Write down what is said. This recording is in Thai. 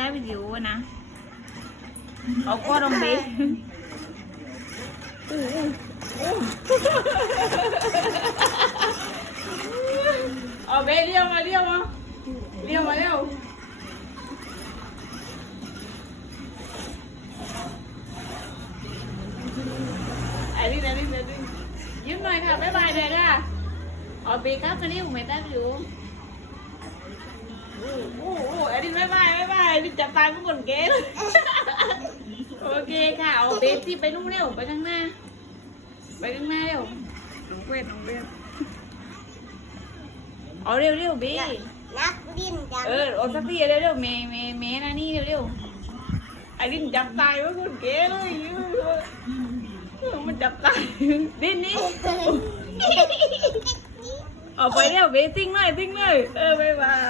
ได้วิดีโอนะเอาก็ลองดิเอาเบเลี้ยวมาเลี้ยวมาเลี้ยวมาเร็วไอ้นี่ไอ้นี่ไอ้นี่ยิ้มหน่อยค่ะบ๊ายบายเลยค่ะเอาเบครับมาเร็วไม่ได้วิดีโอโไม่ไม่ไม่นี่จะตายเมื่อก่อนเกสโอเคค่ะเอาเบสที่ไปนู่นเร็วไปข้างหน้า ไปข้างหน้าเร็วน้องเวทน้องเวทเอาเร็วเร็วเบนักดิ้นจังเออเอาสักทีเร็วเร็วเมย์เมย์เมย์นะนี่เร็วเร็วไอ้นี่จับตายเมื่อก่อนเกสเลยเออมันจับตายดิ้นนี่เอาไปเร็วเบสติ้งหน่อยติ้งหน่อยเออบายบาย Ah!